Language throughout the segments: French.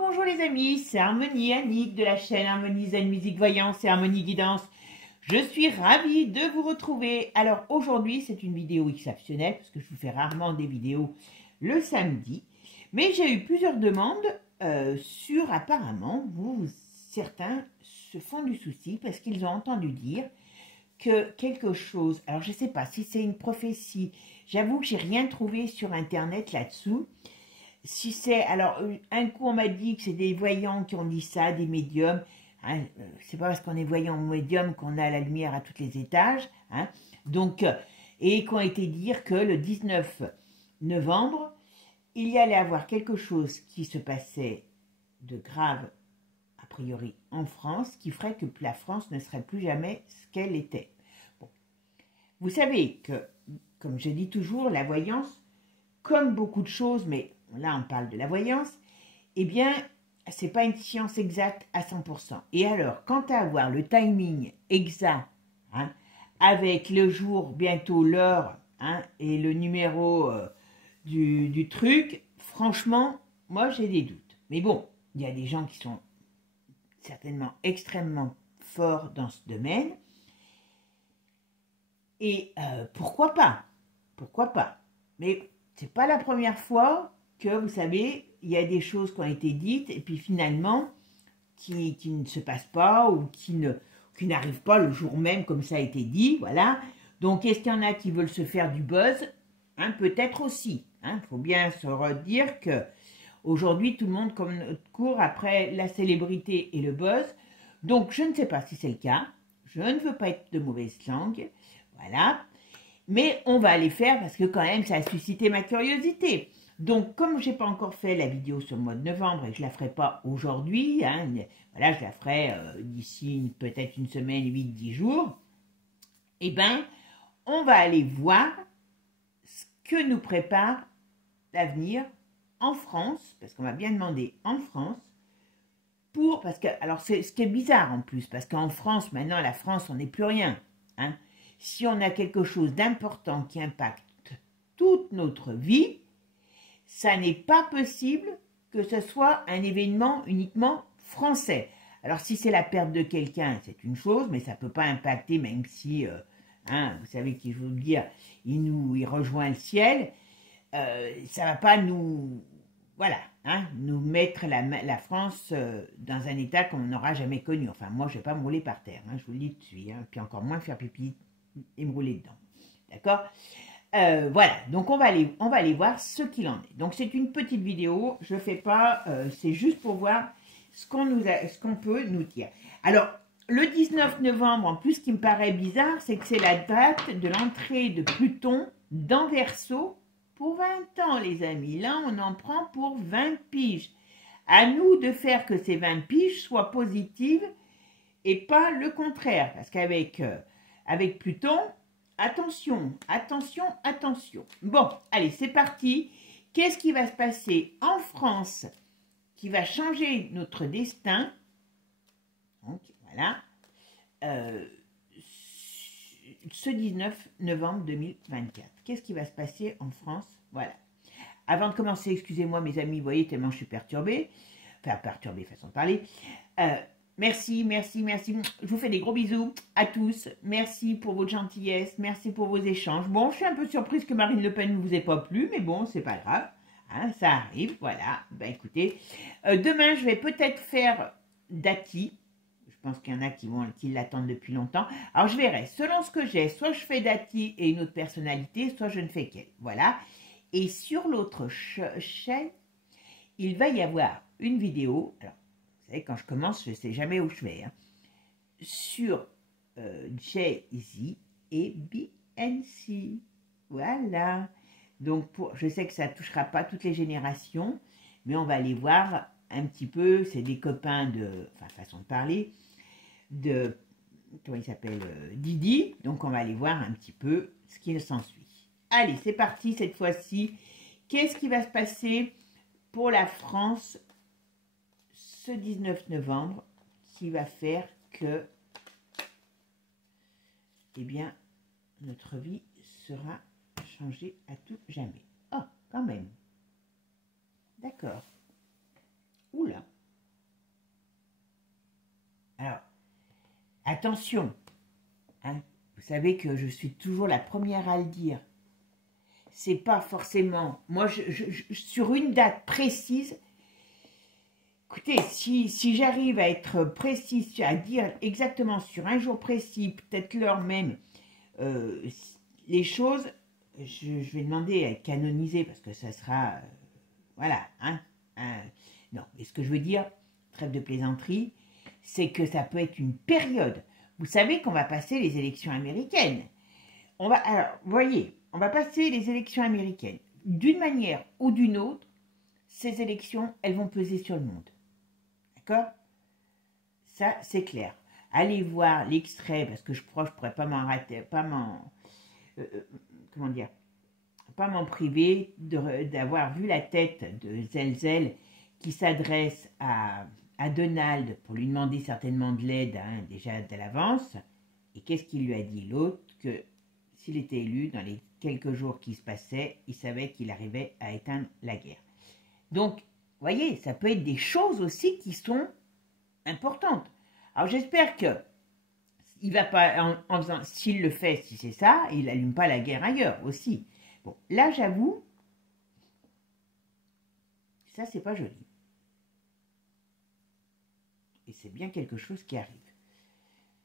Bonjour les amis, c'est Harmonie Annick de la chaîne Harmonie Zen Musique Voyance et Harmonie Guidance. Je suis ravie de vous retrouver. Alors aujourd'hui c'est une vidéo exceptionnelle parce que je vous fais rarement des vidéos le samedi. Mais j'ai eu plusieurs demandes sur apparemment, certains se font du souci parce qu'ils ont entendu dire que quelque chose, alors je ne sais pas si c'est une prophétie, j'avoue que j'ai rien trouvé sur internet là-dessous. Si c'est, alors, un coup on m'a dit que c'est des voyants qui ont dit ça, des médiums, hein, c'est pas parce qu'on est voyant ou médium qu'on a la lumière à tous les étages, hein, donc, et qui ont été dire que le 19 novembre, il y allait avoir quelque chose qui se passait de grave, a priori, en France, qui ferait que la France ne serait plus jamais ce qu'elle était. Bon. Vous savez que, comme je dis toujours, la voyance, comme beaucoup de choses, mais là on parle de la voyance, eh bien, c'est pas une science exacte à 100%. Et alors, quant à avoir le timing exact, hein, avec le jour, bientôt l'heure, hein, et le numéro du truc, franchement, moi j'ai des doutes. Mais bon, il y a des gens qui sont certainement extrêmement forts dans ce domaine. Et pourquoi pas? Pourquoi pas? Mais c'est pas la première fois que, vous savez, il y a des choses qui ont été dites et puis finalement qui ne se passent pas ou qui n'arrivent pas le jour même comme ça a été dit, voilà. Donc, est-ce qu'il y en a qui veulent se faire du buzz? Hein, peut-être aussi. Il faut bien se redire que aujourd'hui, tout le monde court après la célébrité et le buzz. Donc, je ne sais pas si c'est le cas. Je ne veux pas être de mauvaise langue. Voilà. Mais on va aller faire parce que quand même, ça a suscité ma curiosité. Donc, comme je n'ai pas encore fait la vidéo sur le mois de novembre et que je ne la ferai pas aujourd'hui, hein, voilà, je la ferai d'ici peut-être une semaine, 8-10 jours, eh bien, on va aller voir ce que nous prépare l'avenir en France, parce qu'on m'a bien demandé en France, parce que, alors c'est ce qui est bizarre en plus, parce qu'en France, maintenant, la France, on n'est plus rien, hein. Si on a quelque chose d'important qui impacte toute notre vie, ça n'est pas possible que ce soit un événement uniquement français. Alors si c'est la perte de quelqu'un, c'est une chose, mais ça ne peut pas impacter, même si, vous savez qui je veux dire, il rejoint le ciel, ça ne va pas nous, voilà, nous mettre la France dans un état qu'on n'aura jamais connu. Enfin, moi, je ne vais pas me rouler par terre, je vous le dis tout de suite, puis encore moins faire pipi et me rouler dedans. D'accord? Voilà, donc on va aller voir ce qu'il en est. Donc c'est une petite vidéo, je ne fais pas, c'est juste pour voir ce qu'on peut nous dire. Alors, le 19 novembre, en plus, ce qui me paraît bizarre, c'est que c'est la date de l'entrée de Pluton dans Verseau pour 20 ans, les amis. Là, on en prend pour 20 piges. À nous de faire que ces 20 piges soient positives et pas le contraire. Parce qu'avec avec Pluton, attention, attention, attention. Bon, allez, c'est parti. Qu'est-ce qui va se passer en France qui va changer notre destin? Donc, voilà. Ce 19 novembre 2024. Qu'est-ce qui va se passer en France? Voilà. Avant de commencer, excusez-moi mes amis, vous voyez, tellement je suis perturbée. Enfin, perturbée, façon de parler. Merci, merci, merci. Je vous fais des gros bisous à tous. Merci pour votre gentillesse. Merci pour vos échanges. Bon, je suis un peu surprise que Marine Le Pen ne vous ait pas plu, mais bon, c'est pas grave. Ça arrive, voilà. Ben écoutez, demain, je vais peut-être faire Dati. Je pense qu'il y en a qui l'attendent depuis longtemps. Alors, je verrai. Selon ce que j'ai, soit je fais Dati et une autre personnalité, soit je ne fais qu'elle. Voilà. Et sur l'autre chaîne, il va y avoir une vidéo. Alors, vous savez, quand je commence, je ne sais jamais où je vais. Sur Jay-Z et BNC. Voilà. Donc, je sais que ça ne touchera pas toutes les générations, mais on va aller voir un petit peu. C'est des copains enfin, façon de parler, comment il s'appelle, Didi. Donc, on va aller voir un petit peu ce qu'il s'ensuit. Allez, c'est parti cette fois-ci. Qu'est-ce qui va se passer pour la France ce 19 novembre qui va faire que, eh bien, notre vie sera changée à tout jamais. Oh, quand même. D'accord. Oula. Alors, attention, hein, vous savez que je suis toujours la première à le dire. C'est pas forcément... Moi, sur une date précise, écoutez, si j'arrive à être précise, à dire exactement sur un jour précis, peut-être l'heure même, les choses, je vais demander à être canonisé parce que ça sera... voilà, hein, non, mais ce que je veux dire, trêve de plaisanterie, c'est que ça peut être une période. Vous savez qu'on va passer les élections américaines. Alors, vous voyez, on va passer les élections américaines. D'une manière ou d'une autre, ces élections, elles vont peser sur le monde. D'accord? Ça, c'est clair. Allez voir l'extrait, parce que je crois que je ne pourrais pas m'en rater, comment dire, pas m'en priver d'avoir vu la tête de Zelzel qui s'adresse à Donald pour lui demander certainement de l'aide, hein, déjà de l'avance. Et qu'est-ce qu'il lui a dit l'autre? Que s'il était élu, dans les quelques jours qui se passaient, il savait qu'il arrivait à éteindre la guerre. Donc, vous voyez, ça peut être des choses aussi qui sont importantes. Alors, j'espère que il va pas, en faisant, s'il le fait, si c'est ça, il n'allume pas la guerre ailleurs aussi. Bon, là, j'avoue, ça, c'est pas joli. Et c'est bien quelque chose qui arrive.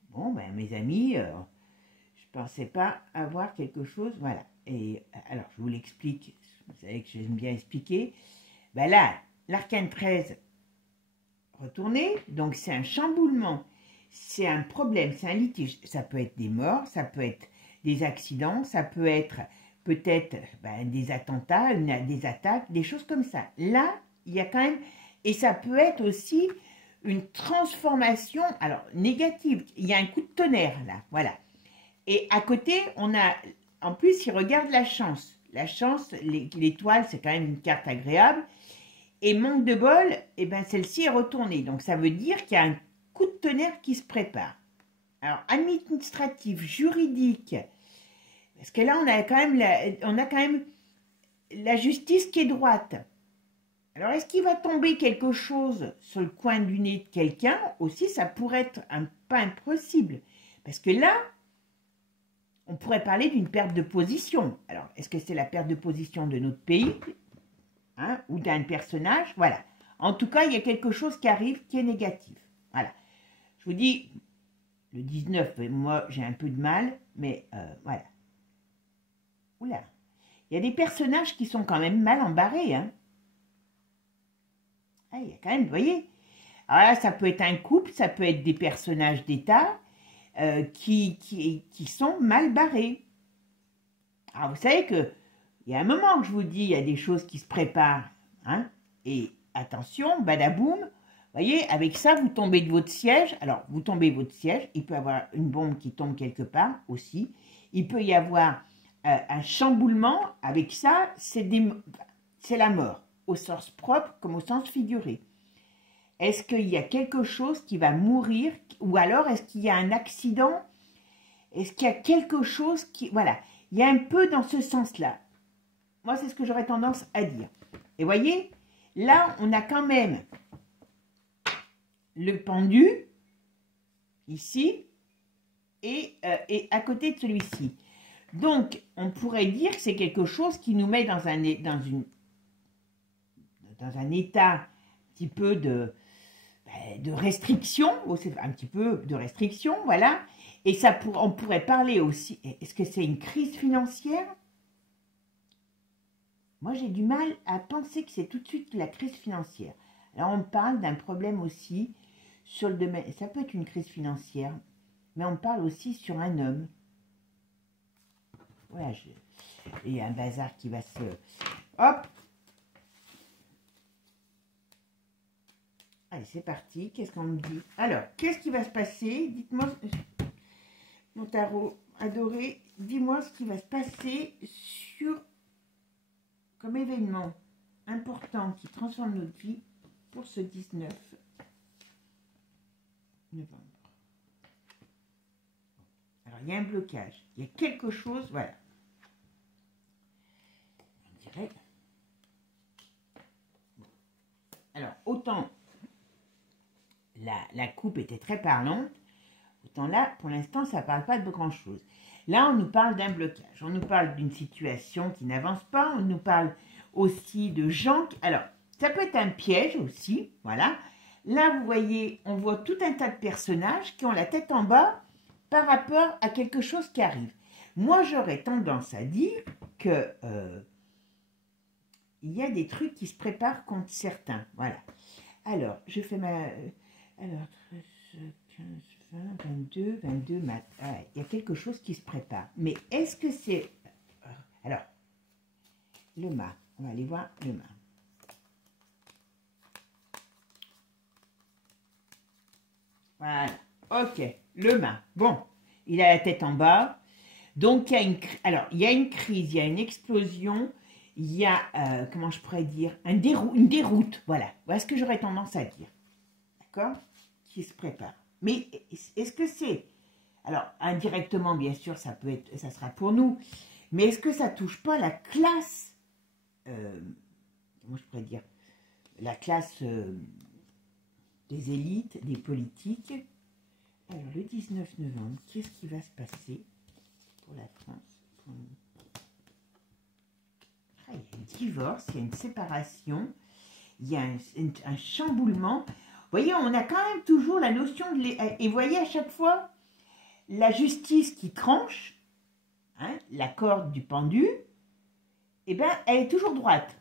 Bon, ben, mes amis, je pensais pas avoir quelque chose, voilà. Et alors, je vous l'explique, vous savez que j'aime bien expliquer. Ben là, l'arcane 13 retourné, donc c'est un chamboulement, c'est un problème, c'est un litige. Ça peut être des morts, ça peut être des accidents, ça peut être peut-être des attentats, des attaques, des choses comme ça. Là, il y a quand même, et ça peut être aussi une transformation, alors négative, il y a un coup de tonnerre là, voilà. Et à côté, on a, en plus, il regarde la chance. La chance, l'étoile, c'est quand même une carte agréable. Et manque de bol, eh ben, celle-ci est retournée. Donc ça veut dire qu'il y a un coup de tonnerre qui se prépare. Alors, administratif, juridique, parce que là, on a quand même la justice qui est droite. Alors, est-ce qu'il va tomber quelque chose sur le coin du nez de quelqu'un? Aussi, ça pourrait être pas impossible. Parce que là, on pourrait parler d'une perte de position. Alors, est-ce que c'est la perte de position de notre pays, hein, ou d'un personnage? Voilà. En tout cas, il y a quelque chose qui arrive qui est négatif. Voilà. Je vous dis, le 19, moi, j'ai un peu de mal, mais voilà. Oula. Il y a des personnages qui sont quand même mal embarrés, hein. Ah, il y a quand même, vous voyez. Alors là, ça peut être un couple, ça peut être des personnages d'État qui sont mal barrés. Alors, vous savez que il y a un moment que je vous dis, il y a des choses qui se préparent, hein, et attention, badaboum, vous voyez, avec ça, vous tombez de votre siège. Alors, vous tombez de votre siège, il peut y avoir une bombe qui tombe quelque part aussi. Il peut y avoir un chamboulement. Avec ça, c'est la mort, au sens propre comme au sens figuré. Est-ce qu'il y a quelque chose qui va mourir? Ou alors, est-ce qu'il y a un accident? Est-ce qu'il y a quelque chose qui... Voilà, il y a un peu dans ce sens-là. Moi, c'est ce que j'aurais tendance à dire. Et voyez, là, on a quand même le pendu, ici, et à côté de celui-ci. Donc, on pourrait dire que c'est quelque chose qui nous met dans un état un petit peu de restriction, un petit peu de restriction, voilà. Et ça, on pourrait parler aussi, est-ce que c'est une crise financière? Moi, j'ai du mal à penser que c'est tout de suite la crise financière. Alors, on parle d'un problème aussi sur le domaine, ça peut être une crise financière, mais on parle aussi sur un homme. Voilà, il y a un bazar qui va se... Hop! Allez, c'est parti. Qu'est-ce qu'on me dit? Alors, qu'est-ce qui va se passer? Dites-moi, mon tarot adoré, dis-moi ce qui va se passer comme événement important qui transforme notre vie pour ce 19 novembre. Alors, il y a un blocage. Il y a quelque chose, voilà. On dirait... Alors, autant la coupe était très parlante, autant là, pour l'instant, ça ne parle pas de grand-chose. Là, on nous parle d'un blocage, on nous parle d'une situation qui n'avance pas, on nous parle aussi de gens... Alors, ça peut être un piège aussi, voilà. Là, vous voyez, on voit tout un tas de personnages qui ont la tête en bas par rapport à quelque chose qui arrive. Moi, j'aurais tendance à dire que il y a des trucs qui se préparent contre certains. Voilà. Alors, je fais ma... alors, 13, 15, 20, 22, 22, il y a quelque chose qui se prépare. Mais est-ce que c'est... Alors, le mât. On va aller voir le mât. Voilà. Ok, le mât. Bon, il a la tête en bas. Donc, il y a une crise, il y a une explosion, il y a, comment je pourrais dire, une déroute, voilà ce que j'aurais tendance à dire, d'accord, qui se prépare. Mais est-ce que c'est, alors, indirectement, bien sûr, ça sera pour nous, mais est-ce que ça touche pas la classe, comment je pourrais dire, la classe des élites, des politiques. Alors, le 19 novembre, qu'est-ce qui va se passer pour la France, pour nous? Il y a un divorce, il y a une séparation, il y a un chamboulement. Vous voyez, on a quand même toujours la notion de... Et vous voyez, à chaque fois, la justice qui tranche, hein, la corde du pendu, eh ben, elle est toujours droite.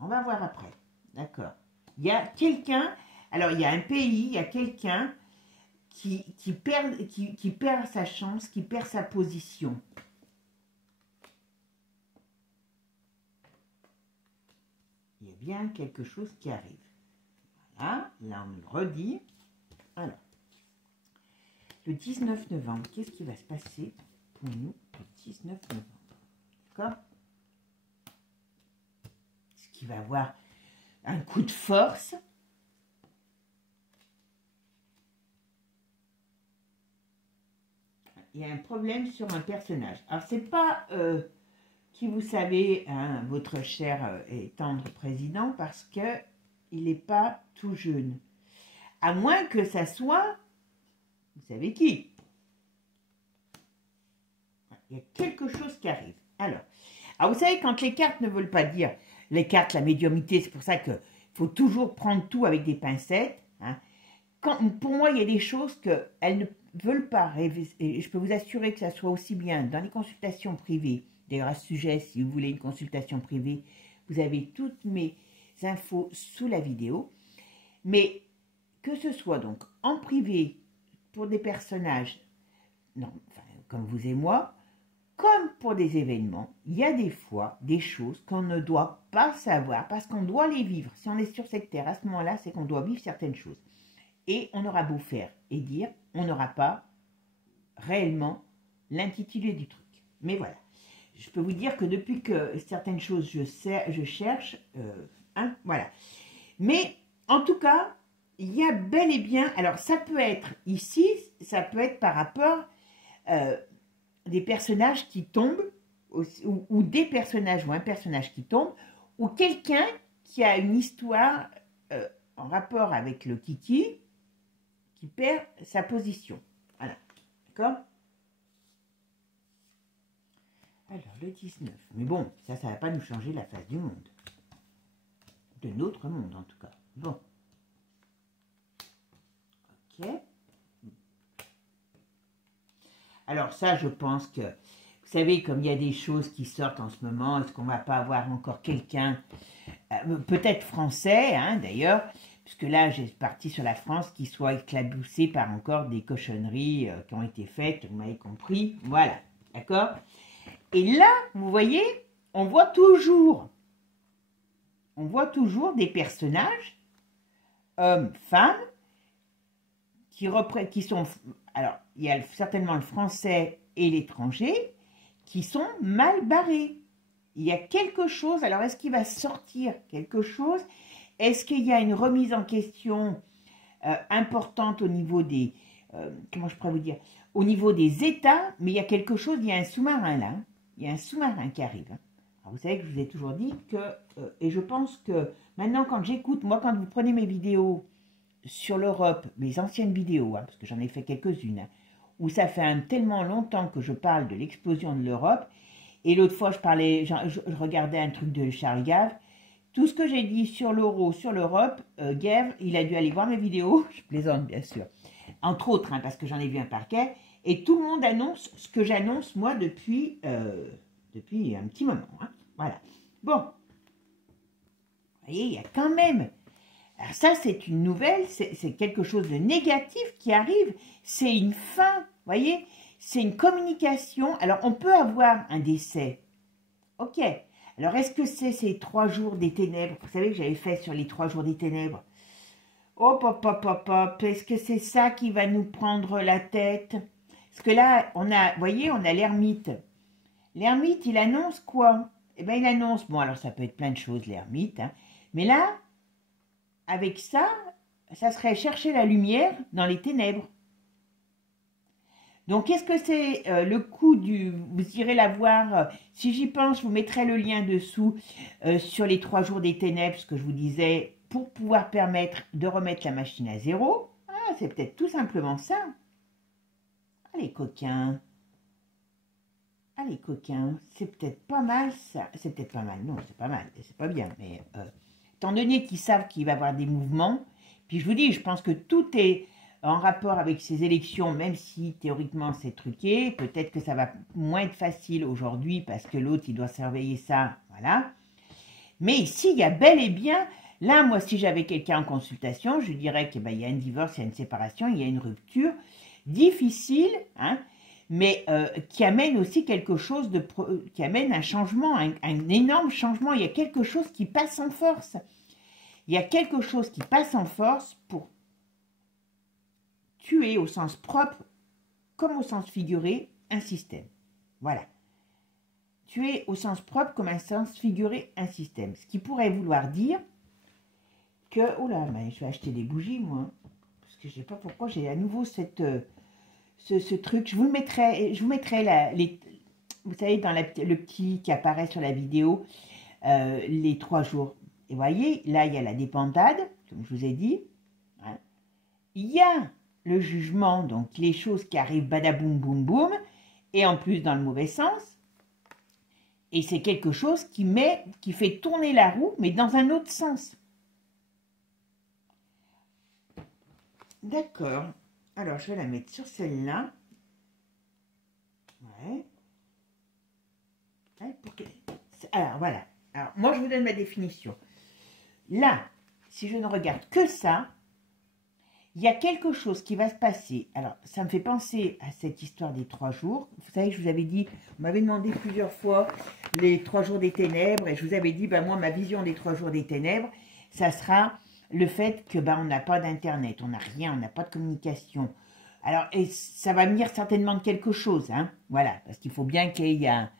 On va voir après. D'accord. Il y a quelqu'un... Alors, il y a un pays, il y a quelqu'un qui perd sa chance, qui perd sa position. Il y a bien quelque chose qui arrive. Voilà, là on le redit. Alors, le 19 novembre, qu'est-ce qui va se passer pour nous le 19 novembre? D'accord? Est-ce qu'il va y avoir un coup de force? Il y a un problème sur un personnage. Alors, c'est pas... qui, vous savez, hein, votre cher et tendre président, parce qu'il n'est pas tout jeune. À moins que ça soit, vous savez qui. Il y a quelque chose qui arrive. Alors, vous savez, quand les cartes ne veulent pas dire, les cartes, la médiumnité, c'est pour ça qu'il faut toujours prendre tout avec des pincettes. Hein. Pour moi, il y a des choses qu'elles ne veulent pas rêver. Et je peux vous assurer que ça soit aussi bien dans les consultations privées. D'ailleurs, à ce sujet, si vous voulez une consultation privée, vous avez toutes mes infos sous la vidéo. Mais que ce soit donc en privé pour des personnages, non, enfin, comme vous et moi, comme pour des événements, il y a des fois des choses qu'on ne doit pas savoir parce qu'on doit les vivre. Si on est sur cette terre, à ce moment-là, c'est qu'on doit vivre certaines choses. Et on aura beau faire et dire, on n'aura pas réellement l'intitulé du truc. Mais voilà. Je peux vous dire que depuis que certaines choses je cherche, hein, voilà. Mais en tout cas, il y a bel et bien, alors ça peut être ici, ça peut être par rapport des personnages qui tombent, ou des personnages ou un personnage qui tombe, ou quelqu'un qui a une histoire en rapport avec le kiki, qui perd sa position. Voilà, d'accord ? Alors, le 19. Mais bon, ça ne va pas nous changer la face du monde. De notre monde, en tout cas. Bon. Ok. Alors ça, je pense que... Vous savez, comme il y a des choses qui sortent en ce moment, est-ce qu'on ne va pas avoir encore quelqu'un, peut-être français, hein, d'ailleurs, puisque là, j'ai parti sur la France, qui soit éclaboussée par encore des cochonneries qui ont été faites, vous m'avez compris. Voilà, d'accord ? Et là, vous voyez, on voit toujours des personnages, hommes, femmes, qui sont, alors, il y a certainement le français et l'étranger, qui sont mal barrés. Il y a quelque chose, alors est-ce qu'il va sortir quelque chose? Est-ce qu'il y a une remise en question importante au niveau des, comment je pourrais vous dire, au niveau des États, mais il y a quelque chose, il y a un sous-marin là, hein. Il y a un sous-marin qui arrive. Hein. Alors vous savez que je vous ai toujours dit que, et je pense que maintenant quand j'écoute, moi quand vous prenez mes vidéos sur l'Europe, mes anciennes vidéos, hein, parce que j'en ai fait quelques-unes, hein, où ça fait tellement longtemps que je parle de l'explosion de l'Europe, et l'autre fois je regardais un truc de Charles Gave, tout ce que j'ai dit sur l'euro, sur l'Europe, Gave, il a dû aller voir mes vidéos, je plaisante bien sûr, entre autres, hein, parce que j'en ai vu un paquet, et tout le monde annonce ce que j'annonce moi depuis un petit moment, hein, voilà. Bon, vous voyez, il y a quand même... Alors ça, c'est une nouvelle, c'est quelque chose de négatif qui arrive, c'est une fin, vous voyez, c'est une communication. Alors, on peut avoir un décès, ok. Alors, est-ce que c'est ces 3 jours des ténèbres? Vous savez que j'avais fait sur les 3 jours des ténèbres. Hop, hop, hop, hop, hop, est-ce que c'est ça qui va nous prendre la tête? Parce que là, vous voyez, on a l'ermite. L'ermite, il annonce quoi? Eh bien, il annonce, bon, alors ça peut être plein de choses, l'ermite, hein, mais là, avec ça, ça serait chercher la lumière dans les ténèbres. Donc, qu'est-ce que c'est le coup du... Vous irez la voir, si j'y pense, je vous mettrai le lien dessous sur les 3 jours des ténèbres, ce que je vous disais, pour pouvoir permettre de remettre la machine à zéro. Ah, c'est peut-être tout simplement ça. Ah, les coquins. Ah, les coquins, c'est peut-être pas mal ça. C'est peut-être pas mal, non, c'est pas mal, c'est pas bien, mais... étant donné qu'ils savent qu'il va y avoir des mouvements, puis je vous dis, je pense que tout est en rapport avec ces élections, même si théoriquement c'est truqué, peut-être que ça va moins être facile aujourd'hui parce que l'autre il doit surveiller ça, voilà. Mais ici, il y a bel et bien, là moi si j'avais quelqu'un en consultation, je dirais qu'il y a un divorce, il y a une séparation, il y a une rupture, difficile, hein, mais qui amène aussi quelque chose qui amène un changement, un énorme changement, il y a quelque chose qui passe en force. Il y a quelque chose qui passe en force pour tuer au sens propre comme au sens figuré un système. Voilà. Tuer au sens propre comme un sens figuré un système. Ce qui pourrait vouloir dire que... Oh là, mais je vais acheter des bougies, moi. Parce que je ne sais pas pourquoi j'ai à nouveau ce truc. Je vous mettrai vous savez, dans le petit qui apparaît sur la vidéo, les 3 jours. Et vous voyez, là, il y a la débandade, comme je vous ai dit. Hein. Il y a le jugement, donc les choses qui arrivent badaboum, boum, boum, et en plus dans le mauvais sens. Et c'est quelque chose qui fait tourner la roue, mais dans un autre sens. D'accord. Alors, je vais la mettre sur celle-là. Ouais. Alors, voilà. Alors, moi, je vous donne ma définition. Là, si je ne regarde que ça, il y a quelque chose qui va se passer. Alors, ça me fait penser à cette histoire des 3 jours. Vous savez, je vous avais dit, vous m'avez demandé plusieurs fois les 3 jours des ténèbres, et je vous avais dit, ben, moi, ma vision des 3 jours des ténèbres, ça sera le fait que ben, on n'a pas d'internet, on n'a rien, on n'a pas de communication. Alors, et ça va venir certainement de quelque chose, hein, voilà, parce qu'il faut bien qu'il y ait un,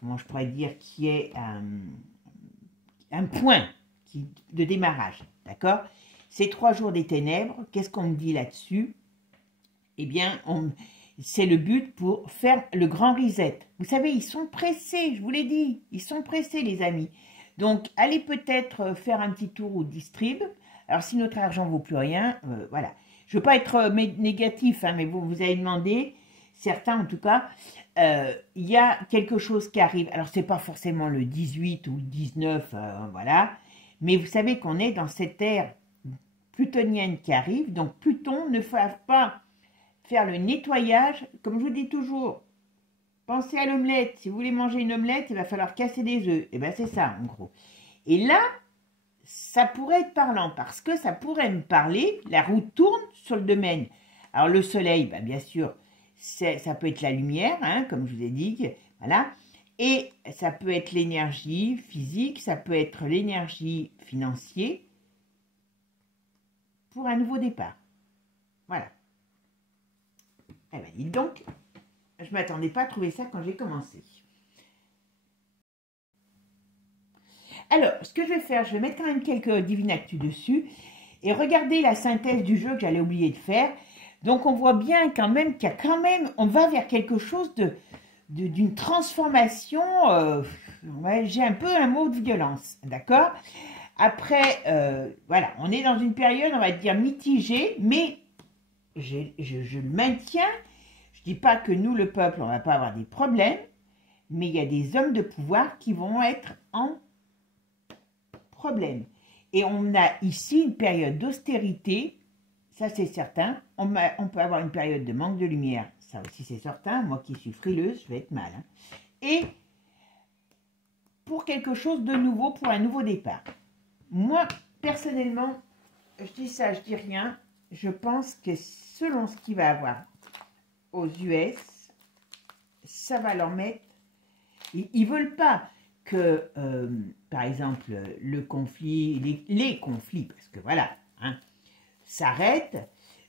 comment je pourrais dire, qu'il y ait un point de démarrage, d'accord? Ces 3 jours des ténèbres, qu'est-ce qu'on me dit là-dessus? Eh bien, c'est le but pour faire le grand reset. Vous savez, ils sont pressés, je vous l'ai dit, ils sont pressés, les amis. Donc, allez peut-être faire un petit tour au Distrib. Alors, si notre argent ne vaut plus rien, voilà. Je ne veux pas être négatif, hein, mais vous avez demandé, certains en tout cas, il y a quelque chose qui arrive. Alors, ce n'est pas forcément le 18 ou le 19, voilà. Mais vous savez qu'on est dans cette ère plutonienne qui arrive. Donc, Pluton ne va pas faire le nettoyage. Comme je vous dis toujours, pensez à l'omelette. Si vous voulez manger une omelette, il va falloir casser des œufs. Et bien, c'est ça, en gros. Et là, ça pourrait être parlant parce que ça pourrait me parler. La roue tourne sur le domaine. Alors, le soleil, ben, bien sûr, ça peut être la lumière, hein, comme je vous ai dit. Voilà. Et ça peut être l'énergie physique, ça peut être l'énergie financière pour un nouveau départ. Voilà. Eh bien, dites donc, je ne m'attendais pas à trouver ça quand j'ai commencé. Alors, ce que je vais faire, je vais mettre quand même quelques divinactus dessus et regardez la synthèse du jeu que j'allais oublier de faire. Donc, on voit bien quand même qu'il y a quand même, on va vers quelque chose d'une transformation, ouais, j'ai un peu un mot de violence, d'accord? Après, voilà, on est dans une période, on va dire, mitigée, mais je le maintiens. Je ne dis pas que nous, le peuple, on ne va pas avoir des problèmes, mais il y a des hommes de pouvoir qui vont être en problème. Et on a ici une période d'austérité, ça c'est certain. On peut avoir une période de manque de lumière, ça aussi c'est certain. Moi qui suis frileuse, je vais être mal. Hein. Et pour quelque chose de nouveau, pour un nouveau départ. Moi, personnellement, je dis ça, je dis rien. Je pense que selon ce qu'il va avoir aux US, ça va leur mettre... Ils ne veulent pas que, par exemple, le conflit, les conflits, parce que voilà, hein, s'arrêtent.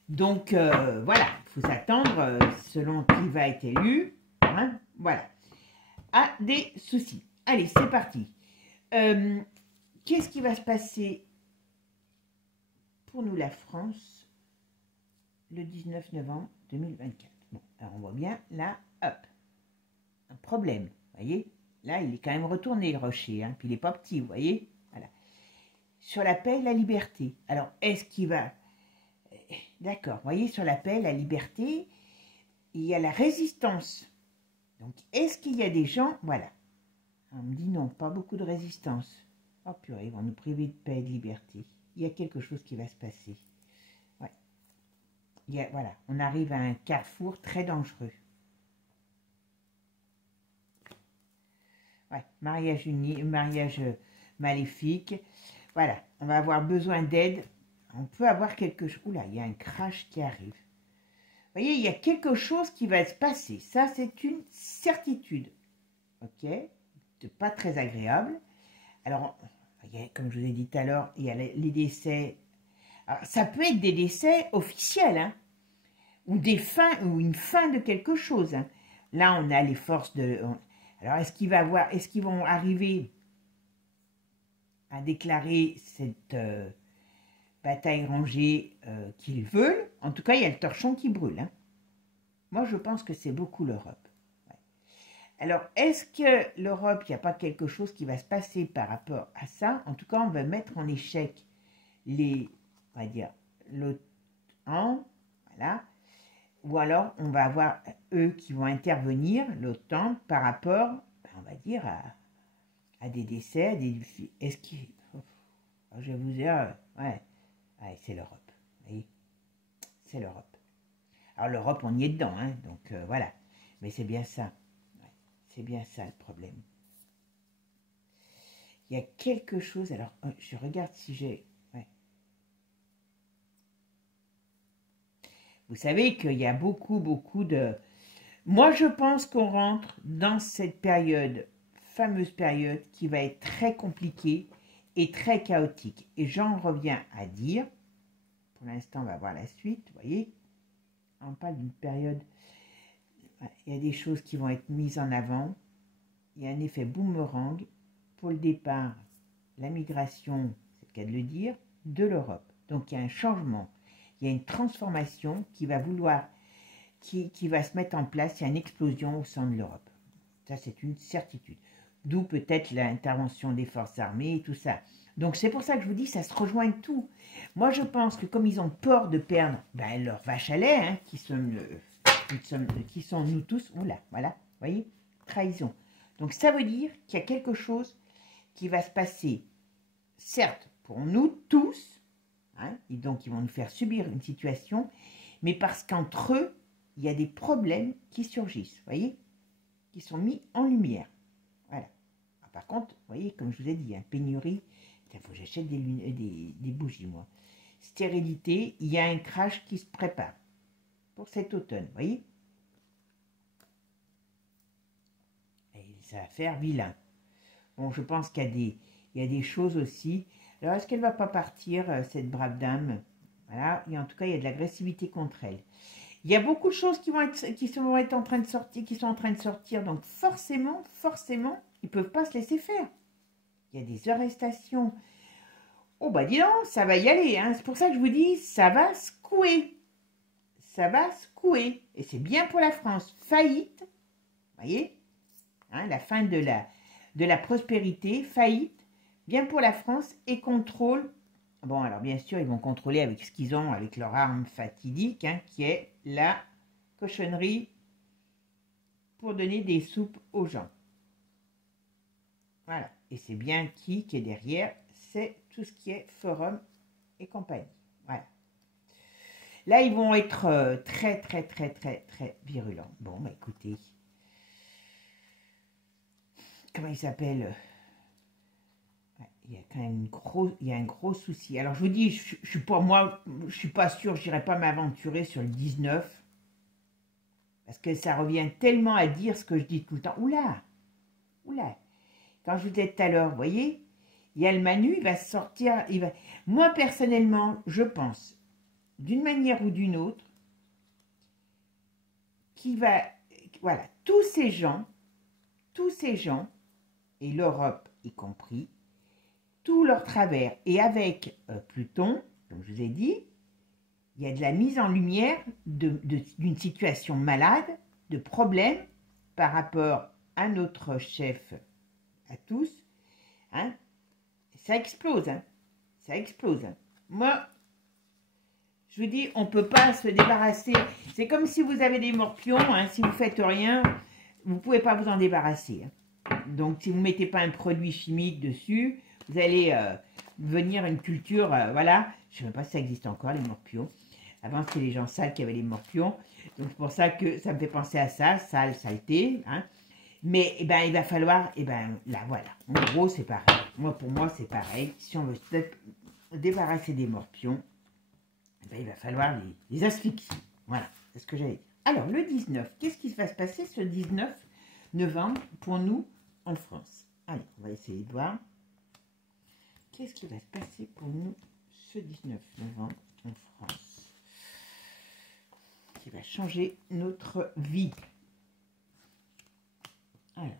Donc, voilà, il faut s'attendre, selon qui va être élu, hein, voilà, à des soucis. Allez, c'est parti. Qu'est-ce qui va se passer pour nous, la France, le 19 novembre 2024? Bon, alors on voit bien, là, hop, un problème, vous voyez? Là, il est quand même retourné, le rocher, hein, puis il n'est pas petit, vous voyez? Voilà. Sur la paix, la liberté. Alors, est-ce qu'il va... D'accord, vous voyez, sur la paix, la liberté, il y a la résistance. Donc, est-ce qu'il y a des gens... Voilà. On me dit non, pas beaucoup de résistance. Oh purée, ils vont nous priver de paix et de liberté. Il y a quelque chose qui va se passer. Ouais. Voilà, on arrive à un carrefour très dangereux. Ouais, mariage uni, mariage maléfique. Voilà, on va avoir besoin d'aide. On peut avoir quelque chose. Oula, il y a un crash qui arrive. Vous voyez, il y a quelque chose qui va se passer. Ça, c'est une certitude. Ok? C'est pas très agréable. Alors, comme je vous ai dit tout à l'heure, il y a les décès. Alors, ça peut être des décès officiels, hein, ou des fins, ou une fin de quelque chose. Hein. Là, on a les forces de... Alors, est-ce qu'ils vont arriver à déclarer cette bataille rangée qu'ils veulent? En tout cas, il y a le torchon qui brûle. Hein. Moi, je pense que c'est beaucoup l'Europe. Ouais. Alors, est-ce que l'Europe, il n'y a pas quelque chose qui va se passer par rapport à ça? En tout cas, on va mettre en échec on va dire, l'OTAN, voilà. Ou alors, on va avoir eux qui vont intervenir, l'OTAN, par rapport, on va dire, à des décès, est-ce qu'il... Je vais vous dire, ouais c'est l'Europe, vous voyez, c'est l'Europe. Alors l'Europe, on y est dedans, hein, donc voilà, mais c'est bien ça, ouais, c'est bien ça le problème. Il y a quelque chose, alors je regarde si j'ai... Vous savez qu'il y a beaucoup de... Moi, je pense qu'on rentre dans cette fameuse période, qui va être très compliquée et très chaotique. Et j'en reviens à dire, pour l'instant, on va voir la suite, vous voyez, on parle d'une période, il y a des choses qui vont être mises en avant, il y a un effet boomerang pour le départ, la migration, c'est le cas de le dire, de l'Europe. Donc, il y a un changement. Il y a une transformation qui va qui va se mettre en place. Il y a une explosion au sein de l'Europe. Ça, c'est une certitude. D'où peut-être l'intervention des forces armées et tout ça. Donc, c'est pour ça que je vous dis, ça se rejoint tout. Moi, je pense que comme ils ont peur de perdre leur vache à lait, hein, qui sont nous tous, oula, voilà, vous voyez, trahison. Donc, ça veut dire qu'il y a quelque chose qui va se passer, certes, pour nous tous, hein, et donc ils vont nous faire subir une situation, mais parce qu'entre eux, il y a des problèmes qui surgissent, vous voyez, qui sont mis en lumière. Voilà. Alors, par contre, vous voyez, comme je vous ai dit, hein, pénurie, il faut que j'achète des bougies, moi. Stérilité, il y a un crash qui se prépare pour cet automne, vous voyez. Et ça va faire vilain. Bon, je pense qu'il y a des choses aussi. Alors, est-ce qu'elle ne va pas partir, cette brave dame? Voilà, et en tout cas, il y a de l'agressivité contre elle. Il y a beaucoup de choses qui sont en train de sortir, donc forcément, ils ne peuvent pas se laisser faire. Il y a des arrestations. Oh, bah dis donc, ça va y aller, hein. C'est pour ça que je vous dis, ça va secouer. Ça va secouer. Et c'est bien pour la France. Faillite, vous voyez, hein, la fin de la prospérité, faillite, bien pour la France et contrôle. Bon, alors bien sûr, ils vont contrôler avec ce qu'ils ont, avec leur arme fatidique, hein, qui est la cochonnerie pour donner des soupes aux gens. Voilà. Et c'est bien qui est derrière, c'est tout ce qui est forum et compagnie. Voilà. Là, ils vont être très virulents. Bon, bah écoutez. Comment il s'appelle? Il y a quand même un gros souci. Alors, je vous dis, je suis pas sûre, je n'irai pas m'aventurer sur le 19. Parce que ça revient tellement à dire ce que je dis tout le temps. Oula. Quand je vous disais tout à l'heure, vous voyez, il y a le Manu, il va sortir. Moi, personnellement, je pense, d'une manière ou d'une autre, voilà, tous ces gens, et l'Europe y compris, tout leur travers, et avec Pluton, comme je vous ai dit, il y a de la mise en lumière d'une situation malade, de problèmes par rapport à notre chef, à tous, hein. Ça explose, hein. Ça explose. Moi, je vous dis, on ne peut pas se débarrasser. C'est comme si vous avez des morpions, hein, si vous ne faites rien, vous ne pouvez pas vous en débarrasser. Hein. Donc, si vous ne mettez pas un produit chimique dessus, vous allez devenir une culture, voilà. Je ne sais même pas si ça existe encore, les morpions. Avant, c'était les gens sales qui avaient les morpions. Donc, c'est pour ça que ça me fait penser à ça, sale, saleté. Hein. Mais eh ben, il va falloir, là, voilà. En gros, c'est pareil. Pour moi, c'est pareil. Si on veut se débarrasser des morpions, il va falloir les asphyxier. Voilà, c'est ce que j'avais dit. Alors, le 19, qu'est-ce qui va se passer ce 19 novembre pour nous en France? Allez, on va essayer de voir. Qu'est-ce qui va se passer pour nous ce 19 novembre en France? Qui va changer notre vie. Alors.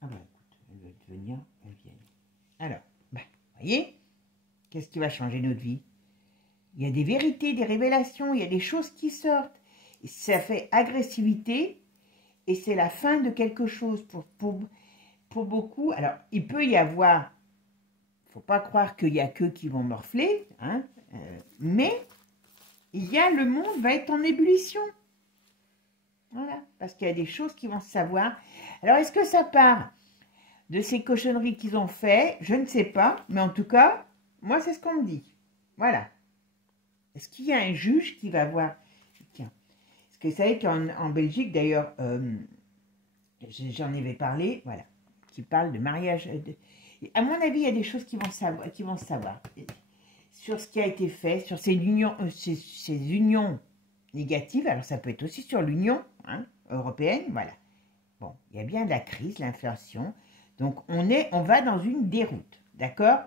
Ah bah écoute, elle veut venir, elle vient. Alors, vous voyez? Qu'est-ce qui va changer notre vie? Il y a des vérités, des révélations, il y a des choses qui sortent. Et ça fait agressivité et c'est la fin de quelque chose pour beaucoup. Alors, il peut y avoir, il ne faut pas croire qu'il n'y a qu'eux qui vont morfler, hein, mais le monde va être en ébullition. Voilà, parce qu'il y a des choses qui vont se savoir. Alors, est-ce que ça part de ces cochonneries qu'ils ont fait? Je ne sais pas, mais en tout cas, moi, c'est ce qu'on me dit. Voilà. Est-ce qu'il y a un juge qui va voir? Tiens, parce que vous savez qu'en Belgique, d'ailleurs, j'en avais parlé, voilà, qui parle de mariage. À mon avis, il y a des choses qui vont se savoir sur ce qui a été fait, sur ces unions négatives. Alors, ça peut être aussi sur l'union européenne, voilà. Bon, il y a bien la crise, l'inflation. Donc, on va dans une déroute, d'accord,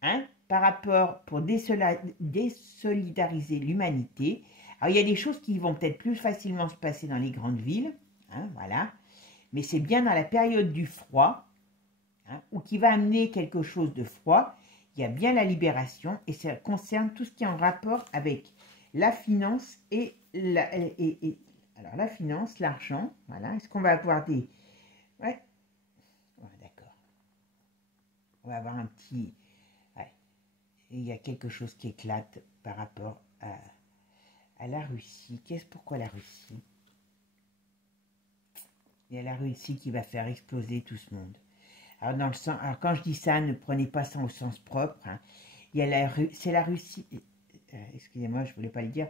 hein, par rapport, pour désolidariser l'humanité. Alors, il y a des choses qui vont peut-être plus facilement se passer dans les grandes villes, hein, voilà, mais c'est bien dans la période du froid, hein, ou qui va amener quelque chose de froid, il y a bien la libération, et ça concerne tout ce qui est en rapport avec la finance alors la finance, l'argent, voilà, est-ce qu'on va avoir des... Ouais, d'accord. On va avoir un petit... Ouais. Et il y a quelque chose qui éclate par rapport à la Russie. Pourquoi la Russie? Il y a la Russie qui va faire exploser tout ce monde. Alors, quand je dis ça, ne prenez pas ça au sens propre. Hein. C'est la Russie, excusez-moi, je ne voulais pas le dire,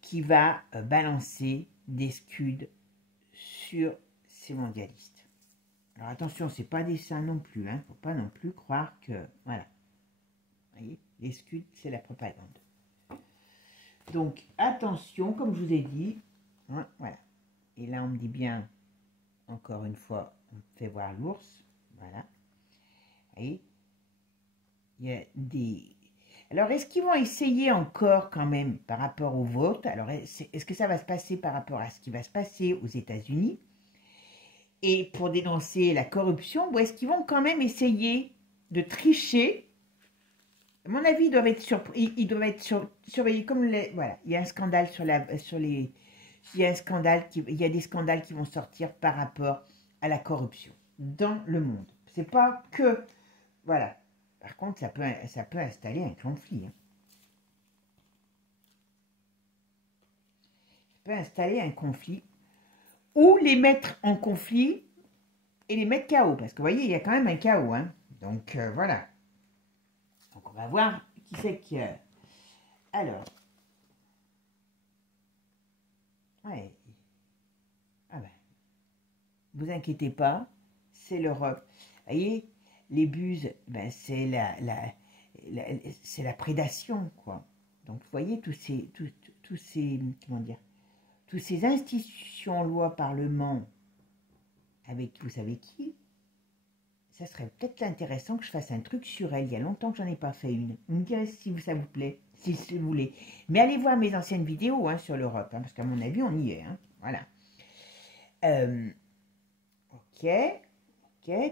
qui va balancer des scuds sur ces mondialistes. Alors attention, c'est pas des saints non plus, hein. Faut pas non plus croire que, voilà. Vous voyez, les scuds, c'est la propagande. Donc attention, comme je vous ai dit, hein, voilà. Et là, on me dit bien, encore une fois, on me fait voir l'ours, voilà. Vous voyez, il y a des... Alors, est-ce qu'ils vont essayer encore quand même par rapport au vote? Alors, est-ce que ça va se passer par rapport à ce qui va se passer aux États-Unis? Et pour dénoncer la corruption, ou est-ce qu'ils vont quand même essayer de tricher? À mon avis, ils doivent être surveillés comme voilà, il y a un scandale il y a des scandales qui vont sortir par rapport à la corruption. dans le monde. C'est pas que... Voilà. Par contre, ça peut installer un conflit. Hein. Ça peut installer un conflit ou les mettre en conflit et les mettre KO. Parce que vous voyez, il y a quand même un KO. Hein. Donc, voilà. Donc, on va voir qui c'est qui... Alors. Ouais. Ah ben. Vous inquiétez pas, c'est l'Europe. Vous voyez, les buses, ben, c'est la prédation, quoi. Donc, vous voyez, tous ces, comment dire, tous ces institutions, lois, parlement, avec vous savez qui, ça serait peut-être intéressant que je fasse un truc sur elle. Il y a longtemps que j'en ai pas fait une. Vous me direz si ça vous plaît, si vous voulez. Mais allez voir mes anciennes vidéos hein, sur l'Europe, hein, parce qu'à mon avis, on y est. Hein, voilà. Ok,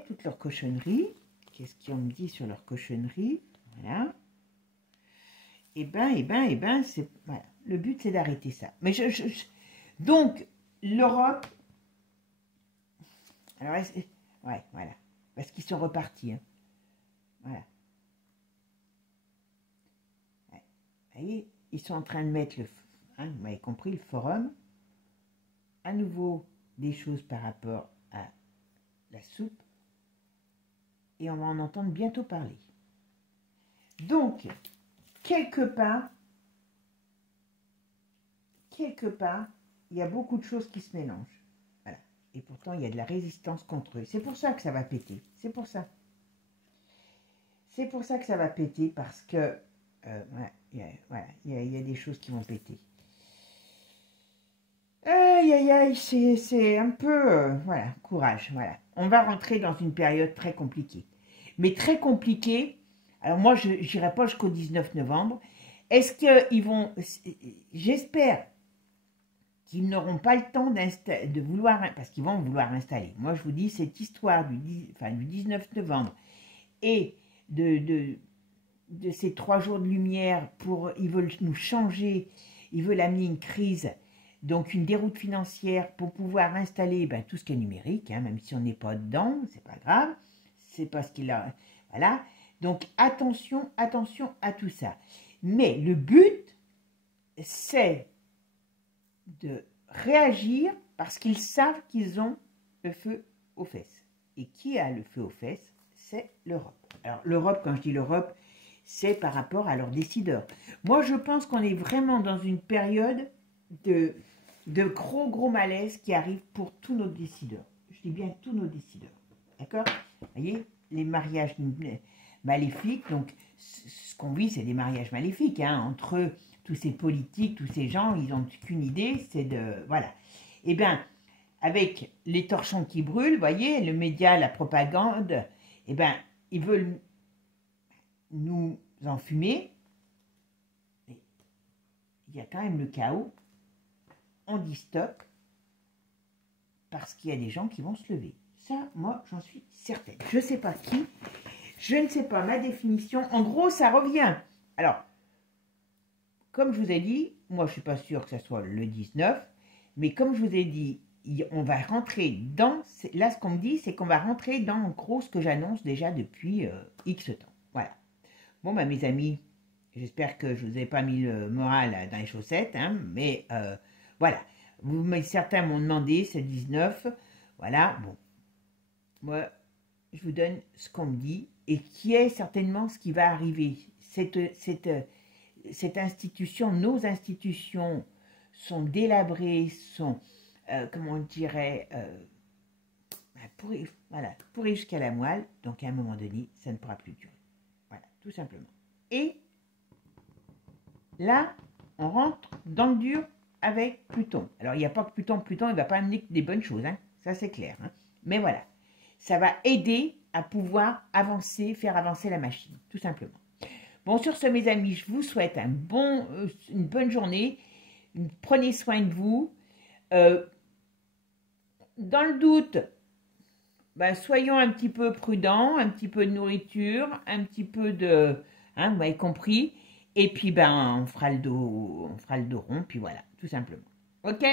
toutes leurs cochonneries. Qu'est-ce qu'on me dit sur leurs cochonneries? Voilà. Eh ben, c'est... Voilà. Le but, c'est d'arrêter ça. Mais donc, l'Europe... Alors, ouais, voilà. Parce qu'ils sont repartis. Hein. Voilà. Ouais. Vous voyez, ils sont en train de mettre le... Hein, vous m'avez compris, le forum. À nouveau, des choses par rapport à la soupe. Et on va en entendre bientôt parler. Donc, quelque part, il y a beaucoup de choses qui se mélangent. Voilà. Et pourtant, il y a de la résistance contre eux. C'est pour ça que ça va péter. C'est pour ça. C'est pour ça que ça va péter, parce que, voilà, il y a des choses qui vont péter. Aïe, aïe, aïe, c'est un peu, voilà, courage, voilà. On va rentrer dans une période très compliquée. Mais très compliquée, alors moi, je n'irai pas jusqu'au 19 novembre. Est-ce qu'ils vont, j'espère qu'ils n'auront pas le temps de vouloir, parce qu'ils vont vouloir installer. Moi, je vous dis, cette histoire du 19 novembre et de ces 3 jours de lumière, ils veulent nous changer, ils veulent amener une crise, donc une déroute financière pour pouvoir installer tout ce qui est numérique, hein, même si on n'est pas dedans, c'est pas grave, c'est parce qu'il a... Voilà, donc attention, attention à tout ça. Mais le but, c'est de réagir parce qu'ils savent qu'ils ont le feu aux fesses. Et qui a le feu aux fesses? C'est l'Europe. Alors l'Europe, quand je dis l'Europe, c'est par rapport à leurs décideurs. Moi, je pense qu'on est vraiment dans une période de gros malaise qui arrive pour tous nos décideurs. Je dis bien tous nos décideurs. D'accord? Vous voyez, les mariages maléfiques, donc ce qu'on vit, c'est des mariages maléfiques, hein, entre tous ces politiques, tous ces gens, ils n'ont qu'une idée, c'est de... Voilà. Eh bien, avec les torchons qui brûlent, vous voyez, le média, la propagande, eh bien, ils veulent nous enfumer. Il y a quand même le chaos. On dit stop, parce qu'il y a des gens qui vont se lever. Ça, moi, j'en suis certaine. Je ne sais pas qui, je ne sais pas ma définition. En gros, ça revient. Alors, comme je vous ai dit, moi, je ne suis pas sûre que ce soit le 19, mais comme je vous ai dit, on va rentrer dans... Là, ce qu'on me dit, c'est qu'on va rentrer dans, en gros, ce que j'annonce déjà depuis X temps. Voilà. Bon, mes amis, j'espère que je ne vous ai pas mis le moral dans les chaussettes, hein, mais voilà. Certains m'ont demandé, c'est 19, voilà, bon. Moi, je vous donne ce qu'on me dit, et qui est certainement ce qui va arriver. Cette institution, nos institutions sont délabrées, sont, comment on dirait, pourries jusqu'à la moelle, donc à un moment donné, ça ne pourra plus durer. Voilà, tout simplement. Et là, on rentre dans le dur avec Pluton. Alors, il n'y a pas que Pluton, il ne va pas amener des bonnes choses, hein, ça c'est clair. Hein. Mais voilà, ça va aider à pouvoir avancer, faire avancer la machine, tout simplement. Bon, sur ce, mes amis, je vous souhaite une bonne journée. Prenez soin de vous. Dans le doute, soyons un petit peu prudents, un petit peu de nourriture, un petit peu de... Hein, vous m'avez compris. Et puis, on fera le dos rond, puis voilà, tout simplement. Ok?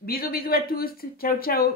Bisous, bisous à tous. Ciao, ciao.